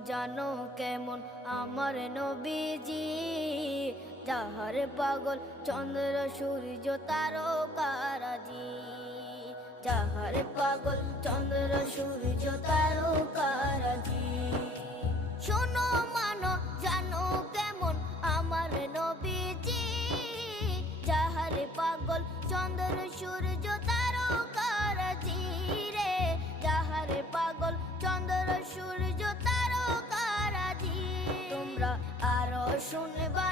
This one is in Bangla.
জানো কেমন আমার নবীজি, যাহার পাগল চন্দ্র সূর্য তারকারাজি, যাহার পাগল চন্দ্র সূর্য তারকারাজি। শোনো মানো জানো কেমন আমার নবীজি, যাহার পাগল চন্দ্র সূর্য তারকারাজি রে, যাহার পাগল চন্দ্র সূর্য তারকারাজি। তোমরা আরো শুনবা